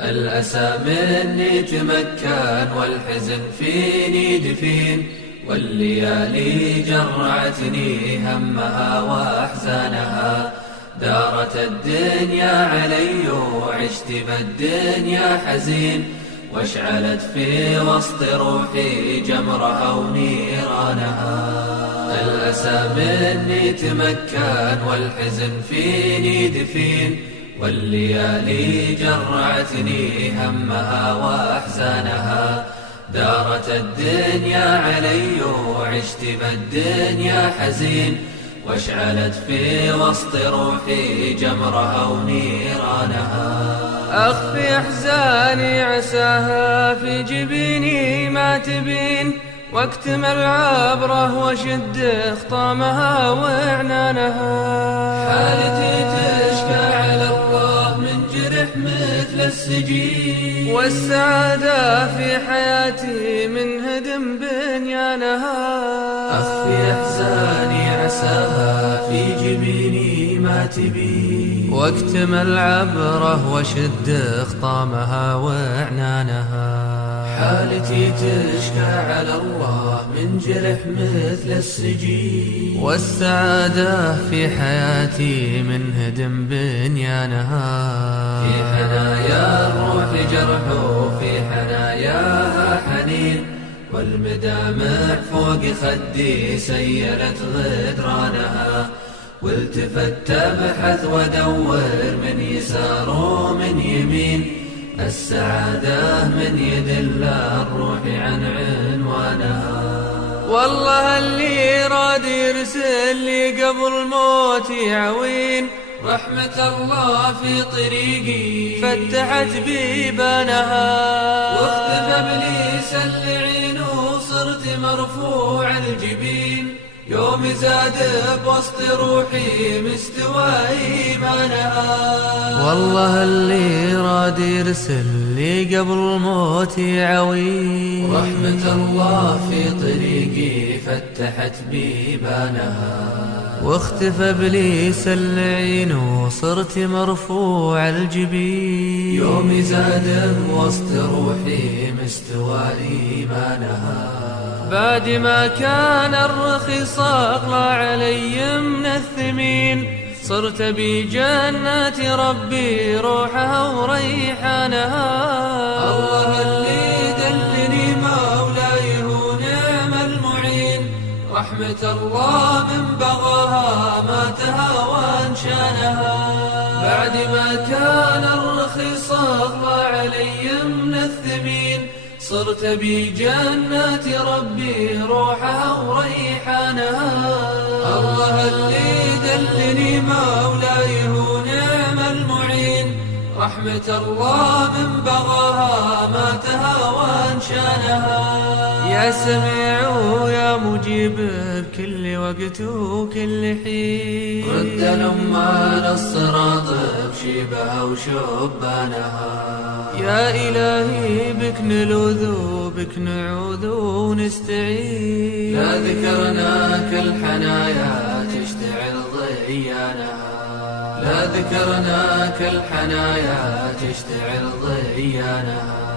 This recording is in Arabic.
الأسى مني تمكن والحزن فيني دفين، والليالي جرعتني همها وأحزانها. دارت الدنيا علي وعشت بالدنيا حزين، واشعلت في وسط روحي جمرها ونيرانها. الأسى مني تمكن والحزن فيني دفين، والليالي جرعتني همها وأحزانها. دارت الدنيا علي وعشت بالدنيا حزين، واشعلت في وسط روحي جمرها ونيرانها. أخفي أحزاني عساها في جبيني ما تبين، واكتم العبرة وشد خطامها وعنانها. حالتي تشكى على الله من جرح مثل السجين، والسعادة في حياتي من هدم بنيانها. أخفي أحزاني عساها في جبيني ما تبين، واكتم العبرة وشد خطامها وعنانها. حالتي تشكى على الله من جرح مثل السجين، والسعادة في حياتي من هدم بنيانها. في حنايا الروح جرح وفي حناياها حنين، والمدامع فوق خدي سيلت غدرانها. والتفت ابحث وادور من يسار ومن يمين، السعادة من يد الله الروح عن عنوانها. والله اللي راد يرسل لي قبل موتي عوين، رحمة الله في طريقي فتحت بيبانها. واختفى ابليس اللعين وصرت مرفوع الجبين، يوم زاد بوسط روحي مستوى إيمانها. والله اللي راد يرسل لي قبل موتي عوين، رحمة الله في طريقي فتحت بيبانها. واختفى ابليس اللعين وصرت مرفوع الجبين، يوم زاد بوسط روحي مستوى إيمانها. بعد ما كان الرخيص أغلى علي من الثمين، صرت بجنات ربي روحها وريحانها. الله اللي دلني مولاي هو نعم المعين، رحمة الله من بغاها ما تهاوان شانها. بعد ما كان الرخيص أغلى علي من الثمين، صرت بجنات ربي روحها وريحانها. الله اللي دلني مولاي هو نعم المعين، رحمة الله من بغاها ما تهاوان شانها. يا سميع ويا مجيب بكل وقت وكل حين، رد الأمال الصراط بشيبها وشبانها. يا إلهي بك نلوذ وبك نعوذ ونستعين. لا ذكرناك الحنايا تشتعل ضيانها، لا ذكرناك الحنايا تشتعل ضيانها.